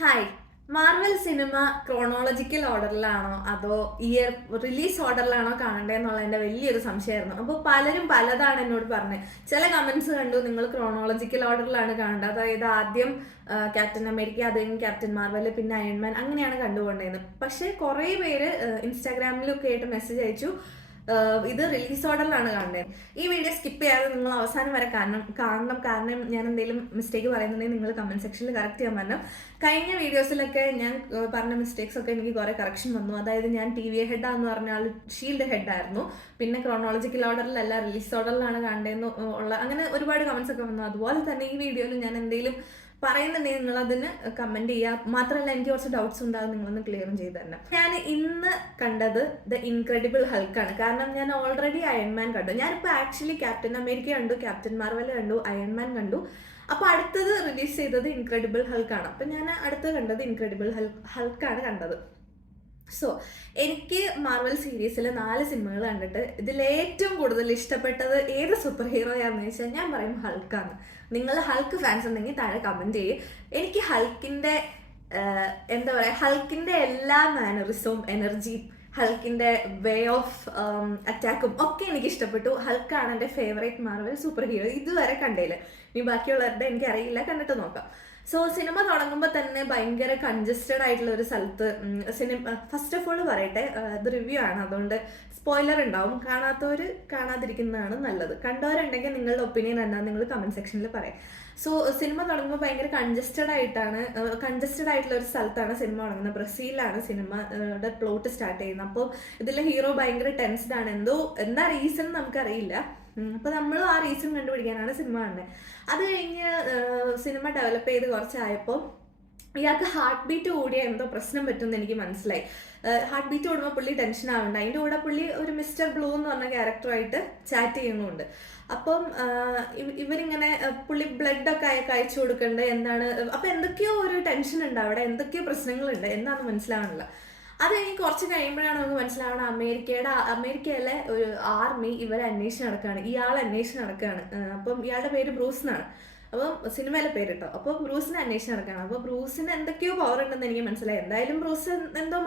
Hi. Marvel cinema chronological ഓർഡറിലാണോ അതോ year release ഓർഡറിലാണോ കാണണ്ടേന്നുള്ള എൻ്റെ വലിയൊരു സംശയമായിരുന്നു. അപ്പോൾ പലരും പലതാണ് എന്നോട് പറഞ്ഞത്. ചില കമന്റ്സ് കണ്ടു നിങ്ങൾ ക്രോണോളജിക്കൽ ഓർഡറിലാണ് കാണേണ്ടത്, അതായത് ആദ്യം ക്യാപ്റ്റൻ അമേരിക്ക, അത് കഴിഞ്ഞ് ക്യാപ്റ്റൻ മാർവൽ, പിന്നെ അയൺമാൻ, അങ്ങനെയാണ് കണ്ടുകൊണ്ടേന്ന്. പക്ഷേ കുറേ പേര് ഇൻസ്റ്റാഗ്രാമിലൊക്കെ ആയിട്ട് മെസ്സേജ് അയച്ചു ഇത് റിലീസ് ഓർഡറിലാണ് കാണേണ്ടത്. ഈ വീഡിയോ സ്കിപ്പ് ചെയ്യാതെ നിങ്ങൾ അവസാനം വരെ കാണണം. കാരണം ഞാൻ എന്തെങ്കിലും മിസ്റ്റേക്ക് പറയുന്നുണ്ടെങ്കിൽ നിങ്ങൾ കമന്റ് സെക്ഷനിൽ കറക്റ്റ് ചെയ്യാൻ പറഞ്ഞു. കഴിഞ്ഞ വീഡിയോസിലൊക്കെ ഞാൻ പറഞ്ഞ മിസ്റ്റേക്സ് ഒക്കെ എനിക്ക് കുറെ കറക്ഷൻ വന്നു. അതായത് ഞാൻ TVA ഹെഡാന്ന് പറഞ്ഞാൽ ഷീൽഡ് ഹെഡായിരുന്നു, പിന്നെ ക്രോണോളജിക്കൽ ഓർഡറിലല്ല റിലീസ് ഓർഡറിലാണ് കാണേണ്ടതെന്ന് ഉള്ള അങ്ങനെ ഒരുപാട് കമന്റ്സ് ഒക്കെ വന്നു. അതുപോലെ തന്നെ ഈ വീഡിയോയിൽ ഞാൻ എന്തെങ്കിലും പറയുന്നുണ്ടെങ്കിൽ നിങ്ങൾ അതിന് കമന്റ് ചെയ്യുക. മാത്രമല്ല എനിക്ക് കുറച്ച് ഡൗട്ട്സ് ഉണ്ടാകും, നിങ്ങളൊന്ന് ക്ലിയറും ചെയ്ത് തന്നെ. ഞാൻ ഇന്ന് കണ്ടത് ദ ഇൻക്രെഡിബിൾ ഹൾക്കാണ്. കാരണം ഞാൻ ഓൾറെഡി അയൺമാൻ കണ്ടു. ഞാനിപ്പോൾ ആക്ച്വലി ക്യാപ്റ്റൻ അമേരിക്ക കണ്ടു, ക്യാപ്റ്റൻ മാർവൽ കണ്ടു, അയൺമാൻ കണ്ടു. അപ്പോൾ അടുത്തത് റിലീസ് ചെയ്തത് ഇൻക്രെഡിബിൾ ഹൾക്കാണ്. അപ്പം ഞാൻ അടുത്ത് കണ്ടത് ഇൻക്രെഡിബിൾ ഹൾക്കാണ് കണ്ടത്. സോ എനിക്ക് മാർവൽ സീരീസിൽ 4 സിനിമകൾ കണ്ടിട്ട് ഇതിൽ ഏറ്റവും കൂടുതൽ ഇഷ്ടപ്പെട്ടത് ഏത് സൂപ്പർ ഹീറോയാണെന്ന് വെച്ചാൽ ഞാൻ പറയും ഹൾക്കാണ്. നിങ്ങൾ ഹൾക്ക് ഫാൻസ് ഉണ്ടെങ്കിൽ താഴെ കമൻറ്റ് ചെയ്യും. എനിക്ക് ഹൾക്കിൻ്റെ എന്താ പറയുക, ഹൾക്കിൻ്റെ എല്ലാ മാനറിസവും എനർജിയും ഹൾക്കിൻ്റെ വേ ഓഫ് അറ്റാക്കും ഒക്കെ എനിക്ക് ഇഷ്ടപ്പെട്ടു. ഹൾക്കാണ് എൻ്റെ ഫേവറേറ്റ് മാർവൽ സൂപ്പർ ഹീറോ ഇതുവരെ കണ്ടേല്. ഇനി ബാക്കിയുള്ളവരുടെ എനിക്കറിയില്ല, കണ്ടിട്ട് നോക്കാം. സോ സിനിമ തുടങ്ങുമ്പോൾ തന്നെ ഭയങ്കര കൺജസ്റ്റഡ് ആയിട്ടുള്ള ഒരു സ്ഥലത്ത് ഫസ്റ്റ് ഓഫ് ഓൾ പറയട്ടെ, ഇത് റിവ്യൂ ആണ്, അതുകൊണ്ട് സ്പോയിലർ ഉണ്ടാവും. കാണാത്തവർ കാണാതിരിക്കുന്നതാണ് നല്ലത്. കണ്ടവരുണ്ടെങ്കിൽ നിങ്ങളുടെ ഒപ്പീനിയൻ എന്താ നിങ്ങൾ കമന്റ് സെക്ഷനിൽ പറയാം. സോ സിനിമ തുടങ്ങുമ്പോൾ ഭയങ്കര കൺജസ്റ്റഡ് ആയിട്ടുള്ള ഒരു സ്ഥലത്താണ് സിനിമ തുടങ്ങുന്നത്. ബ്രസീലിലാണ് സിനിമയുടെ പ്ലോട്ട് സ്റ്റാർട്ട് ചെയ്യുന്നത്. അപ്പോൾ ഇതിലെ ഹീറോ ഭയങ്കര ടെൻസ്ഡ് ആണ്. എന്താ റീസൺ നമുക്കറിയില്ല. അപ്പോൾ നമ്മൾ ആ റീസൺ കണ്ടുപിടിക്കാനാണ് സിനിമ കാണുന്നത്. അത് കഴിഞ്ഞ് സിനിമ ഡെവലപ്പ് ചെയ്ത് കുറച്ചായപ്പോൾ ഇയാൾക്ക് ഹാർട്ട് ബീറ്റ് കൂടിയ എന്തോ പ്രശ്നം പറ്റുമെന്ന് എനിക്ക് മനസ്സിലായി. ഹാർട്ട് ബീറ്റ് കൂടുമ്പോൾ പുള്ളി ടെൻഷൻ ആവുന്നുണ്ട്. അതിൻ്റെ കൂടെ പുള്ളി ഒരു മിസ്റ്റർ ബ്ലൂ എന്ന് പറഞ്ഞ ക്യാരക്ടറായിട്ട് ചാറ്റ് ചെയ്യുന്നുണ്ട്. അപ്പം ഇവരിങ്ങനെ പുള്ളി ബ്ലഡൊക്കെ അയച്ചു കൊടുക്കുന്നുണ്ട്. എന്താണ് അപ്പം എന്തൊക്കെയോ ഒരു ടെൻഷൻ ഉണ്ട് അവിടെ, എന്തൊക്കെയോ പ്രശ്നങ്ങളുണ്ട്, എന്താണെന്ന് മനസ്സിലാവണില്ല. അത് കഴിഞ്ഞ് കുറച്ച് കഴിയുമ്പോഴാണ് നമുക്ക് മനസ്സിലാവണം അമേരിക്കയിലെ ഒരു ആർമി ഇവരെ അന്വേഷിച്ച് നടക്കുകയാണ്, ഇയാളെ അന്വേഷിച്ച് നടക്കുകയാണ്. അപ്പം ഇയാളുടെ പേര് ബ്രൂസ് എന്നാണ്. അപ്പം സിനിമയിലെ പേര് കേട്ടോ. അപ്പോൾ ബ്രൂസിനെ അന്വേഷിച്ച് നടക്കുകയാണ്. അപ്പോൾ ബ്രൂസിന് എന്തൊക്കെയോ പവർ ഉണ്ടെന്ന് എനിക്ക് മനസ്സിലായി. എന്തായാലും ബ്രൂസ് എന്തോ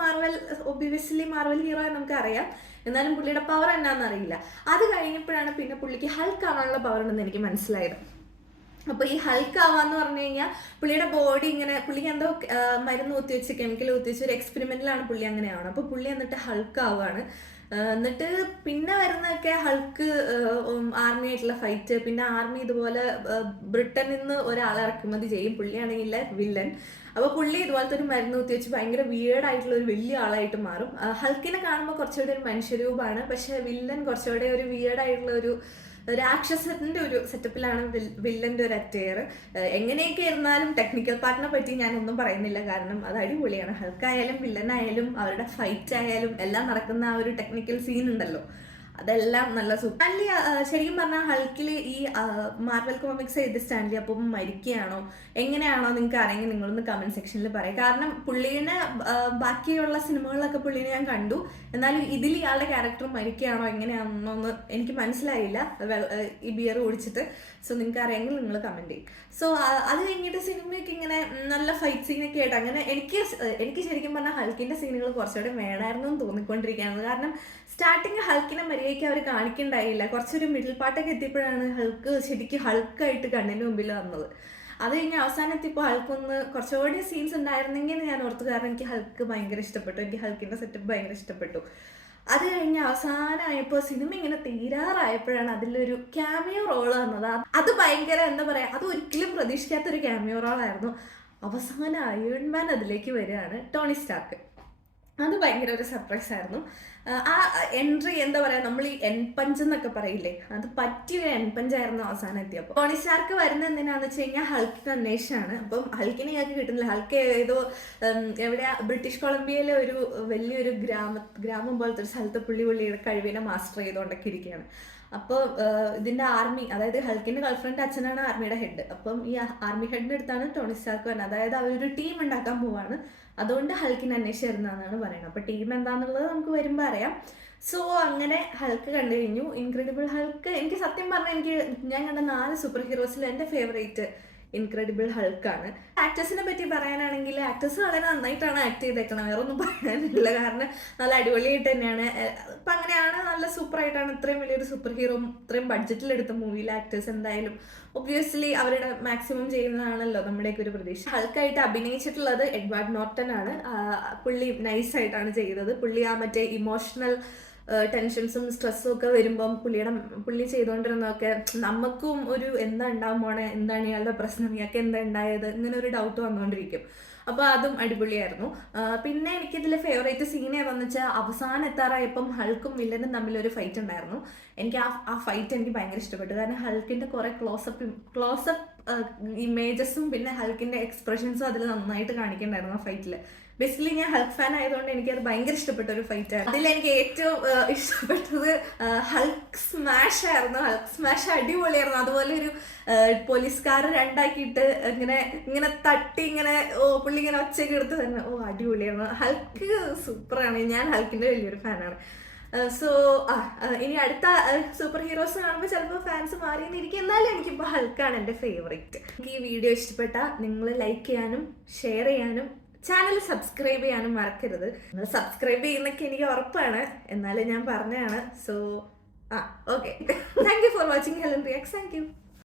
ഒബ്വിയസ്ലി മാർവൽ ഹീറോ എന്ന് നമുക്കറിയാം. എന്നാലും പുള്ളിയുടെ പവർ എന്നാന്ന് അറിയില്ല. അത് കഴിഞ്ഞപ്പോഴാണ് പിന്നെ പുള്ളിക്ക് ഹൾക്ക് ആവാനുള്ള പവർ ഉണ്ടെന്ന് എനിക്ക് മനസ്സിലായത്. അപ്പോൾ ഈ ഹൾക്ക് ആവാന്ന് പറഞ്ഞു കഴിഞ്ഞാൽ പുള്ളിയുടെ ബോഡി ഇങ്ങനെ, പുള്ളിക്ക് എന്തോ മരുന്ന് കുത്തിവെച്ച് കെമിക്കൽ കുത്തിവെച്ച് ഒരു എക്സ്പെരിമെന്റിലാണ് പുള്ളി അങ്ങനെയാണ്. അപ്പോൾ പുള്ളി എന്നിട്ട് ഹൾക്ക് ആവുകയാണ്. എന്നിട്ട് പിന്നെ വരുന്നതൊക്കെ ഹൾക്ക് ആർമി ആയിട്ടുള്ള ഫൈറ്റ്, പിന്നെ ആർമി ഇതുപോലെ ബ്രിട്ടനിൽ നിന്ന് ഒരാളെ ഇറക്കുമതി ചെയ്യും. പുള്ളിയാണെങ്കിൽ വില്ലൻ. അപ്പോൾ പുള്ളി ഇതുപോലത്തെ ഒരു മരുന്ന് കുത്തിവെച്ച് ഭയങ്കര വിയേർഡായിട്ടുള്ള ഒരു വലിയ ആളായിട്ട് മാറും. ഹൾക്കിനെ കാണുമ്പോൾ കുറച്ചുകൂടി ഒരു മനുഷ്യരൂപമാണ്, പക്ഷെ വില്ലൻ കുറച്ചുകൂടെ ഒരു വിയേർഡായിട്ടുള്ള ഒരു രാക്ഷസന്റെ ഒരു സെറ്റപ്പിലാണ് വില്ലന്റെ ഒരു അറ്റയർ. എങ്ങനെയൊക്കെ ഇരുന്നാലും ടെക്നിക്കൽ പാർട്ടിനെ പറ്റി ഞാനൊന്നും പറയുന്നില്ല, കാരണം അത് അടിപൊളിയാണ്. ഹൾക്കായാലും വില്ലനായാലും അവരുടെ ഫൈറ്റ് ആയാലും എല്ലാം നടക്കുന്ന ആ ഒരു ടെക്നിക്കൽ സീൻ ഉണ്ടല്ലോ, അതെല്ലാം നല്ല സ്റ്റാൻലി. ശരിക്കും പറഞ്ഞാൽ ഹൾക്കിൽ ഈ മാർവൽ കോമിക്സ് ചെയ്ത് സ്റ്റാൻലി അപ്പം മരിക്കുകയാണോ എങ്ങനെയാണോ നിങ്ങൾക്ക് അറിയെങ്കിൽ നിങ്ങളൊന്ന് കമന്റ് സെക്ഷനിൽ പറയാം. കാരണം പുള്ളീനെ ബാക്കിയുള്ള സിനിമകളിലൊക്കെ പുള്ളീനെ ഞാൻ കണ്ടു, എന്നാലും ഇതിൽ ഇയാളുടെ ക്യാരക്ടർ മരിക്കുകയാണോ എങ്ങനെയാണെന്നൊന്ന് എനിക്ക് മനസ്സിലായില്ല ഈ ബിയർ കുടിച്ചിട്ട്. സോ നിങ്ങൾക്ക് അറിയാമെങ്കിൽ നിങ്ങൾ കമന്റ് ചെയ്യും. സോ അത് കഴിഞ്ഞിട്ട് സിനിമയൊക്കെ ഇങ്ങനെ നല്ല ഫൈറ്റ് സീനൊക്കെ ആയിട്ട് അങ്ങനെ എനിക്ക് ശരിക്കും പറഞ്ഞാൽ ഹൾക്കിന്റെ സീനുകൾ കുറച്ചുകൂടെ വേണമായിരുന്നു എന്ന് തോന്നിക്കൊണ്ടിരിക്കുകയാണ്. കാരണം സ്റ്റാർട്ടിങ് ഹൾക്കിനെ മര്യാദയ്ക്ക് അവർ കാണിക്കണ്ടായില്ല. കുറച്ചൊരു മിഡിൽ പാർട്ടൊക്കെ എത്തിയപ്പോഴാണ് ഹൾക്ക് ശരിക്കും ഹൾക്കായിട്ട് കണ്ണിന് മുമ്പിൽ വന്നത്. അത് കഴിഞ്ഞ് അവസാനം എത്തിയപ്പോൾ ഹൾക്കൊന്ന് കുറച്ചുകൂടി സീൻസ് ഉണ്ടായിരുന്നെങ്കിൽ ഞാൻ ഓർത്തു. കാരണം എനിക്ക് ഹൾക്ക് ഭയങ്കര ഇഷ്ടപ്പെട്ടു, എനിക്ക് ഹൾക്കിന്റെ സെറ്റപ്പ് ഭയങ്കര ഇഷ്ടപ്പെട്ടു. അത് കഴിഞ്ഞ് അവസാനമായപ്പോൾ സിനിമ ഇങ്ങനെ തീരാറായപ്പോഴാണ് അതിലൊരു ക്യാമിയോ റോള് വന്നത്. അത് ഭയങ്കര എന്താ പറയാ, അത് ഒരിക്കലും പ്രതീക്ഷിക്കാത്തൊരു ക്യാമിയോ റോളായിരുന്നു. അവസാനം അയൺമാൻ അതിലേക്ക് വരികയാണ്, ടോണി സ്റ്റാർക്ക്. അത് ഭയങ്കര ഒരു സർപ്രൈസ് ആയിരുന്നു. ആ എൻട്രി എന്താ പറയാ, നമ്മൾ ഈ എൻപഞ്ച് എന്നൊക്കെ പറയില്ലേ, അത് പറ്റിയൊരു എൻപഞ്ചായിരുന്നു അവസാനം എത്തിയപ്പോൾ. ടോണി സ്റ്റാർക്ക് വരുന്നത് എന്തിനാന്ന് വെച്ച് കഴിഞ്ഞാൽ ഹൾക്കിന് അന്വേഷണമാണ്. അപ്പം ഹൾക്കിനെ ഞങ്ങൾക്ക് കിട്ടുന്നില്ല. ഹൾക്ക് ഏതോ എവിടെയാ ബ്രിട്ടീഷ് കൊളംബിയയിലെ ഒരു വലിയൊരു ഗ്രാമം പോലത്തെ ഒരു സ്ഥലത്ത് പുള്ളിയുടെ കഴിവിനെ മാസ്റ്റർ ചെയ്തുകൊണ്ടൊക്കെ ഇരിക്കുകയാണ്. അപ്പോൾ ഇതിന്റെ ആർമി, അതായത് ഹൾക്കിന്റെ ഗേൾഫ്രണ്ട് അച്ഛനാണ് ആർമിയുടെ ഹെഡ്. അപ്പം ഈ ആർമി ഹെഡിന്റെ അടുത്താണ് ടോണി സ്റ്റാർക്ക് വരുന്നത്. അതായത് അവരൊരു ടീം ഉണ്ടാക്കാൻ പോവാണ്. അതുകൊണ്ട് ഹൾക്കിനെ അന്വേഷിച്ച് വരുന്നതെന്നാണ് പറയുന്നത്. അപ്പോൾ ടീം എന്താണെന്നുള്ളത് നമുക്ക് വരുമ്പോൾ അറിയാം. സോ അങ്ങനെ ഹൾക്ക് കണ്ടു കഴിഞ്ഞു. ഇൻക്രെഡിബിൾ ഹൾക്ക് എനിക്ക് സത്യം പറഞ്ഞാൽ ഞാൻ കണ്ട 4 സൂപ്പർ ഹീറോസിൽ എൻ്റെ ഫേവറേറ്റ് ഇൻക്രെഡിബിൾ ഹൾക്കാണ്. ആക്ടേഴ്സിനെ പറ്റി പറയാനാണെങ്കിൽ ആക്ടേഴ്സ് വളരെ നന്നായിട്ടാണ് ആക്ട് ചെയ്തേക്കണം, വേറെ ഒന്നും പറയാനില്ല. കാരണം നല്ല അടിപൊളിയായിട്ട് തന്നെയാണ്. ഇപ്പം അങ്ങനെയാണ്, നല്ല സൂപ്പറായിട്ടാണ്. ഇത്രയും വലിയൊരു സൂപ്പർ ഹീറോ ഇത്രയും ബഡ്ജറ്റിലെടുത്ത മൂവിയിലെ ആക്ടേഴ്സ് എന്തായാലും ഒബ്വിയസ്ലി അവരുടെ മാക്സിമം ചെയ്യുന്നതാണല്ലോ നമ്മുടെയൊക്കെ ഒരു പ്രതീക്ഷ. ഹൾക്കായിട്ട് അഭിനയിച്ചിട്ടുള്ളത് എഡ്വാർഡ് നോർട്ടൺ ആണ്. പുള്ളി നൈസായിട്ടാണ് ചെയ്തത്. പുള്ളി ആ മറ്റേ ഇമോഷണൽ ടെൻഷൻസും സ്ട്രെസ്സും ഒക്കെ വരുമ്പം പുള്ളി ചെയ്തുകൊണ്ടിരുന്നതൊക്കെ നമുക്കും ഒരു എന്താ ഉണ്ടാവും പോണേ, എന്താണ് ഇയാളുടെ പ്രശ്നം, ഇയാൾക്ക് എന്താ ഉണ്ടായത്, ഇങ്ങനെ ഒരു ഡൗട്ട് വന്നുകൊണ്ടിരിക്കും. അപ്പോൾ അതും അടിപൊളിയായിരുന്നു. പിന്നെ എനിക്കിതിൽ ഫേവറേറ്റ് സീൻ ഏതാണെന്ന് വെച്ചാൽ അവസാനം എത്താറായപ്പം ഹൾക്കും വില്ലനും തമ്മിലൊരു ഫൈറ്റ് ഉണ്ടായിരുന്നു. എനിക്ക് ആ ഫൈറ്റ് എനിക്ക് ഭയങ്കര ഇഷ്ടപ്പെട്ടു. കാരണം ഹൾക്കിൻ്റെ കുറേ ക്ലോസപ്പ് ഇമേജസും പിന്നെ ഹൾക്കിൻ്റെ എക്സ്പ്രഷൻസും അതിൽ നന്നായിട്ട് കാണിക്കണ്ടായിരുന്നു ആ ഫൈറ്റിൽ. ബേസിക്കലി ഞാൻ ഹൾക്ക് ഫാൻ ആയതുകൊണ്ട് എനിക്കത് ഭയങ്കര ഇഷ്ടപ്പെട്ട ഒരു ഫൈറ്റായിരുന്നു. അതിൽ എനിക്ക് ഏറ്റവും ഇഷ്ടപ്പെട്ടത് ഹൾക്ക് സ്മാഷ് ആയിരുന്നു. ഹൾക്ക് സ്മാഷ് അടിപൊളിയായിരുന്നു. അതുപോലെ ഒരു പോലീസുകാർ രണ്ടാക്കിയിട്ട് ഇങ്ങനെ തട്ടി പുള്ളി ഇങ്ങനെ ഒച്ചയ്ക്ക് എടുത്ത് തന്നെ അടിപൊളിയായിരുന്നു. ഹൾക്ക് സൂപ്പറാണ്. ഞാൻ ഹൾക്കിൻ്റെ വലിയൊരു ഫാനാണ്. സോ ഇനി അടുത്ത സൂപ്പർ ഹീറോസ് കാണുമ്പോൾ ചിലപ്പോൾ ഫാൻസ് മാറിയെന്നിരിക്കും. എന്നാലും എനിക്കിപ്പോൾ ഹൾക്കാണ് എൻ്റെ ഫേവറേറ്റ്. എനിക്ക് ഈ വീഡിയോ ഇഷ്ടപ്പെട്ട നിങ്ങൾ ലൈക്ക് ചെയ്യാനും ഷെയർ ചെയ്യാനും ചാനൽ സബ്സ്ക്രൈബ് ചെയ്യാനും മറക്കരുത്. നിങ്ങൾ സബ്സ്ക്രൈബ് ചെയ്യുന്നൊക്കെ എനിക്ക് ഉറപ്പാണ്, എന്നാലും ഞാൻ പറഞ്ഞതാണ്. So okay, thank you for watching Helen reacts. Thank you.